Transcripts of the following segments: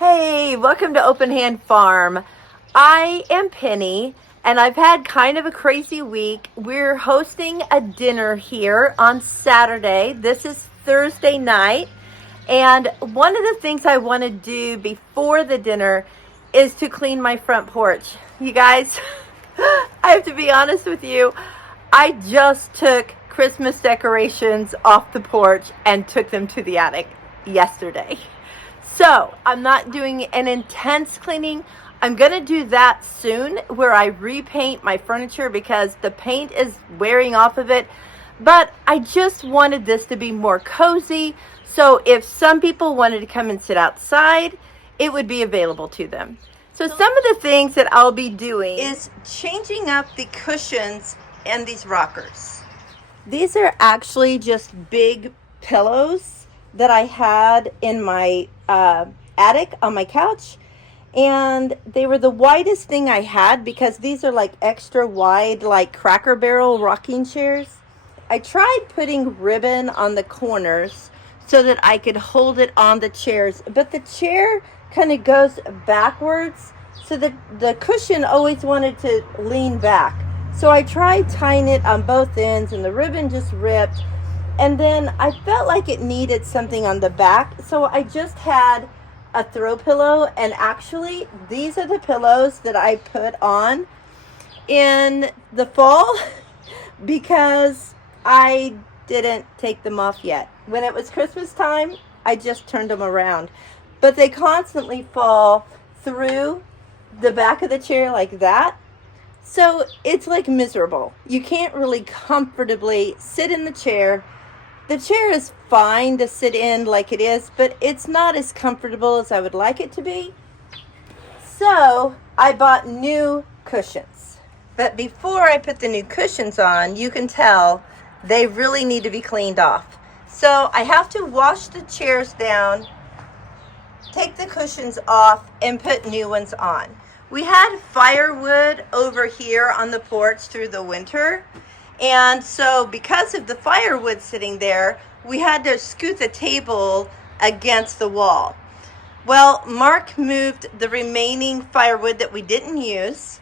Hey, welcome to Open Hand Farm. I am Penny, and I've had kind of a crazy week. We're hosting a dinner here on Saturday. This is Thursday night, and one of the things I want to do before the dinner is to clean my front porch. You guys, I have to be honest with you. I just took Christmas decorations off the porch and took them to the attic yesterday. So I'm not doing an intense cleaning. I'm going to do that soon where I repaint my furniture because the paint is wearing off of it. But I just wanted this to be more cozy. So if some people wanted to come and sit outside, it would be available to them. So some of the things that I'll be doing is changing up the cushions and these rockers. These are actually just big pillows that I had in my attic on my couch, and they were the widest thing I had because these are like extra wide, like Cracker Barrel rocking chairs. I tried putting ribbon on the corners so that I could hold it on the chairs, but the chair kind of goes backwards, so the cushion always wanted to lean back. So I tried tying it on both ends and the ribbon just ripped. And then I felt like it needed something on the back, so I just had a throw pillow, and actually these are the pillows that I put on in the fall because I didn't take them off yet. When it was Christmas time, I just turned them around, but they constantly fall through the back of the chair like that. So it's like miserable. You can't really comfortably sit in the chair. The chair is fine to sit in like it is, but it's not as comfortable as I would like it to be. So I bought new cushions. But before I put the new cushions on, you can tell they really need to be cleaned off. So I have to wash the chairs down, take the cushions off, and put new ones on. We had firewood over here on the porch through the winter. And so because of the firewood sitting there, we had to scoot the table against the wall. Well, Mark moved the remaining firewood that we didn't use,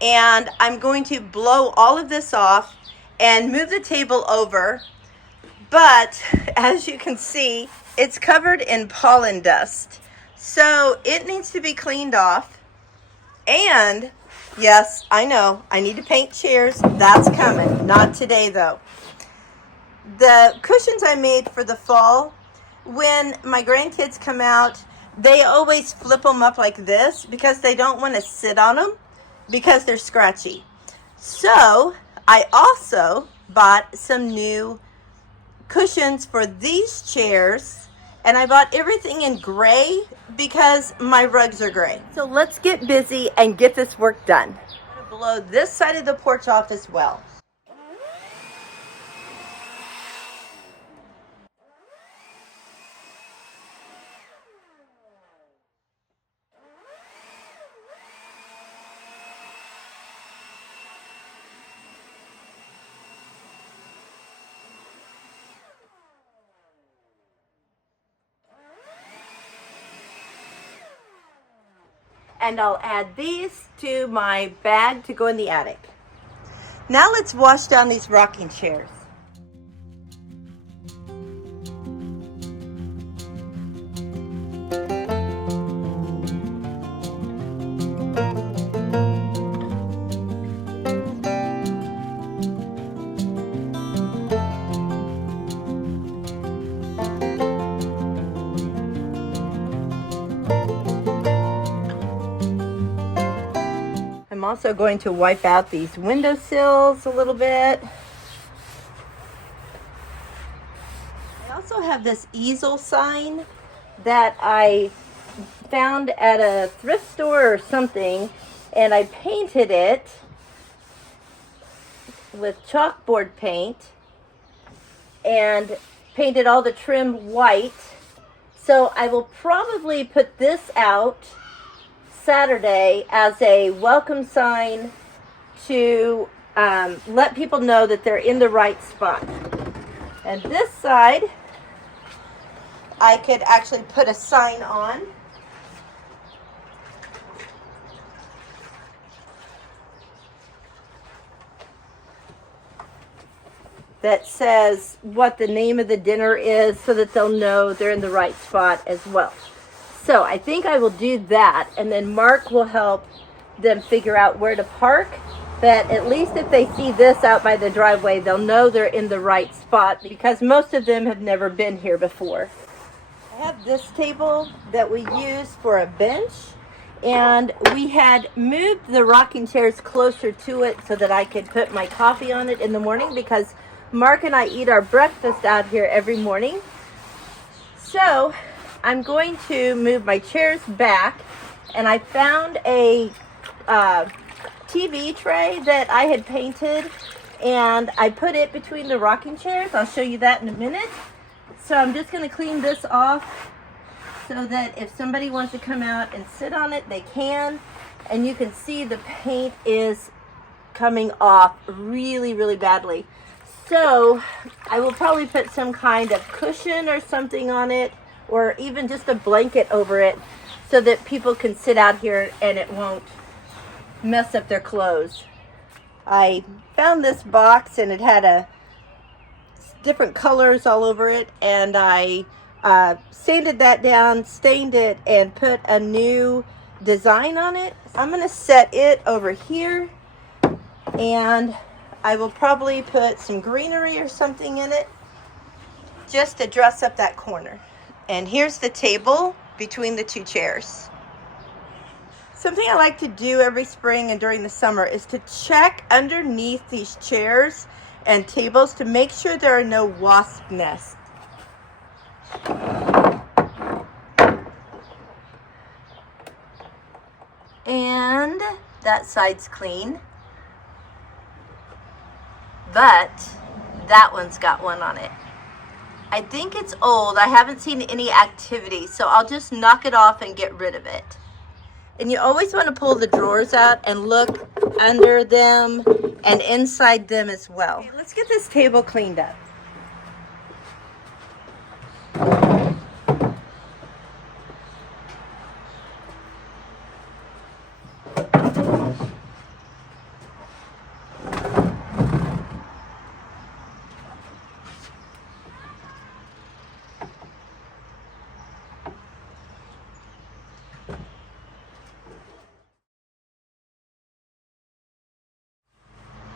and I'm going to blow all of this off and move the table over. But as you can see, it's covered in pollen dust. So it needs to be cleaned off. And yes, I know, I need to paint chairs. That's coming. Not today, though. The cushions I made for the fall, when my grandkids come out, they always flip them up like this because they don't want to sit on them because they're scratchy. So I also bought some new cushions for these chairs, and I bought everything in gray because my rugs are gray. So let's get busy and get this work done. I'm going to blow this side of the porch off as well. And I'll add these to my bag to go in the attic. Now let's wash down these rocking chairs. I'm also going to wipe out these windowsills a little bit. I also have this easel sign that I found at a thrift store or something, and I painted it with chalkboard paint and painted all the trim white. So I will probably put this out Saturday as a welcome sign to let people know that they're in the right spot. And this side, I could actually put a sign on that says what the name of the dinner is so that they'll know they're in the right spot as well. So I think I will do that, and then Mark will help them figure out where to park. But at least if they see this out by the driveway, they'll know they're in the right spot because most of them have never been here before. I have this table that we use for a bench, and we had moved the rocking chairs closer to it so that I could put my coffee on it in the morning because Mark and I eat our breakfast out here every morning. So I'm going to move my chairs back, and I found a TV tray that I had painted, and I put it between the rocking chairs. I'll show you that in a minute. So I'm just going to clean this off so that if somebody wants to come out and sit on it, they can. And you can see the paint is coming off really, really badly. So I will probably put some kind of cushion or something on it, or even just a blanket over it so that people can sit out here and it won't mess up their clothes. I found this box and it had different colors all over it, and I sanded that down, stained it, and put a new design on it. I'm going to set it over here, and I will probably put some greenery or something in it just to dress up that corner. And here's the table between the two chairs. Something I like to do every spring and during the summer is to check underneath these chairs and tables to make sure there are no wasp nests. And that side's clean, but that one's got one on it. I think it's old. I haven't seen any activity, so I'll just knock it off and get rid of it. And you always want to pull the drawers out and look under them and inside them as well. Okay, let's get this table cleaned up.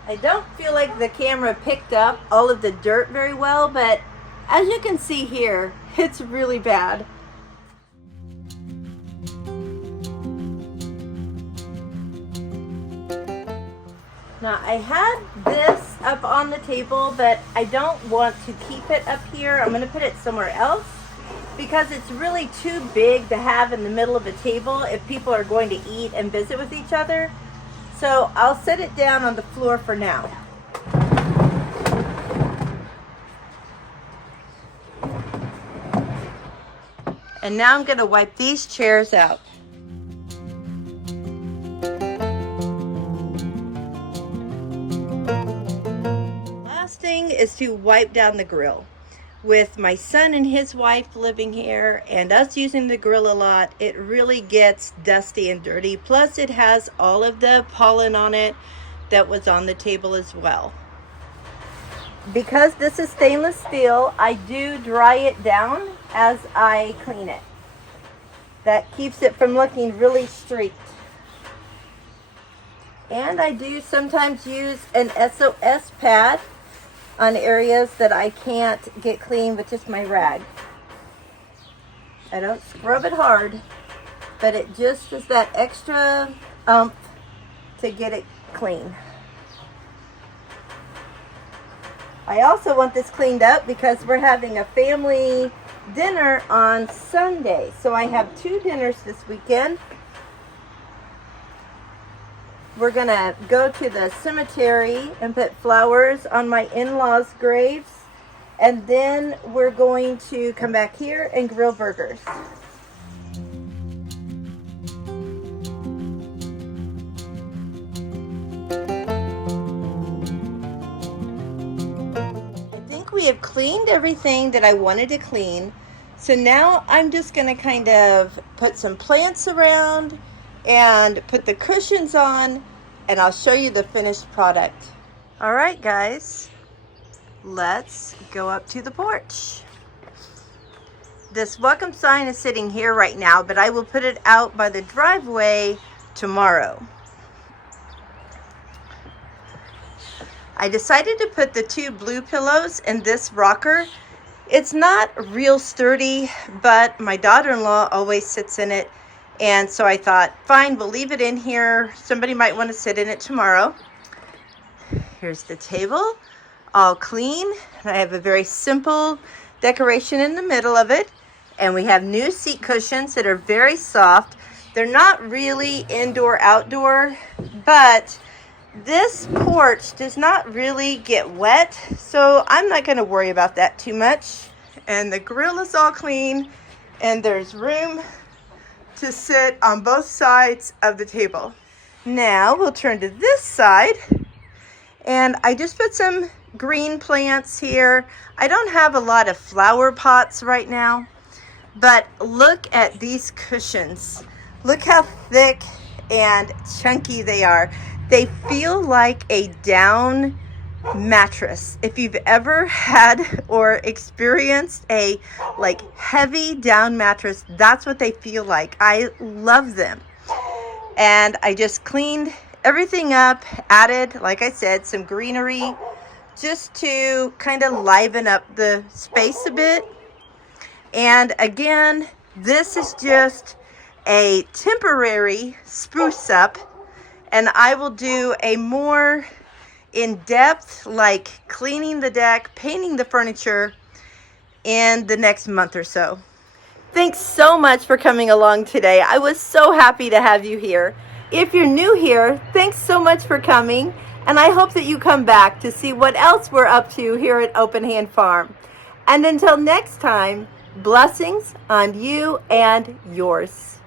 I don't feel like the camera picked up all of the dirt very well, but as you can see here, it's really bad. Now I had this up on the table, but I don't want to keep it up here. I'm going to put it somewhere else because it's really too big to have in the middle of a table if people are going to eat and visit with each other. So I'll set it down on the floor for now. And now I'm going to wipe these chairs out. Last thing is to wipe down the grill. With my son and his wife living here and us using the grill a lot, it really gets dusty and dirty. Plus it has all of the pollen on it that was on the table as well. Because this is stainless steel, I do dry it down as I clean it. That keeps it from looking really streaked. And I do sometimes use an SOS pad on areas that I can't get clean with just my rag. I don't scrub it hard, but it just is that extra oomph to get it clean. I also want this cleaned up because we're having a family dinner on Sunday. So I have 2 dinners this weekend. We're gonna go to the cemetery and put flowers on my in-laws' graves, and then we're going to come back here and grill burgers. I think we have cleaned everything that I wanted to clean, so now I'm just gonna kind of put some plants around and put the cushions on, and I'll show you the finished product. All right, guys, let's go up to the porch. This welcome sign is sitting here right now, but I will put it out by the driveway tomorrow. I decided to put the 2 blue pillows in this rocker. It's not real sturdy, but my daughter-in-law always sits in it, and so I thought, fine, we'll leave it in here. Somebody might want to sit in it tomorrow. Here's the table, all clean. I have a very simple decoration in the middle of it, and we have new seat cushions that are very soft. They're not really indoor-outdoor, but this porch does not really get wet, so I'm not going to worry about that too much. And the grill is all clean, and there's room to sit on both sides of the table. Now we'll turn to this side, and I just put some green plants here. I don't have a lot of flower pots right now, but look at these cushions. Look how thick and chunky they are. They feel like a down mattress. If you've ever had or experienced a heavy down mattress, that's what they feel like. I love them. And I just cleaned everything up, added, like I said, some greenery just to kind of liven up the space a bit. And again, this is just a temporary spruce up, and I will do a more in-depth, like cleaning the deck, painting the furniture in the next month or so. Thanks so much for coming along today. I was so happy to have you here. If you're new here, thanks so much for coming, and I hope that you come back to see what else we're up to here at Open Hand Farm. And until next time, blessings on you and yours.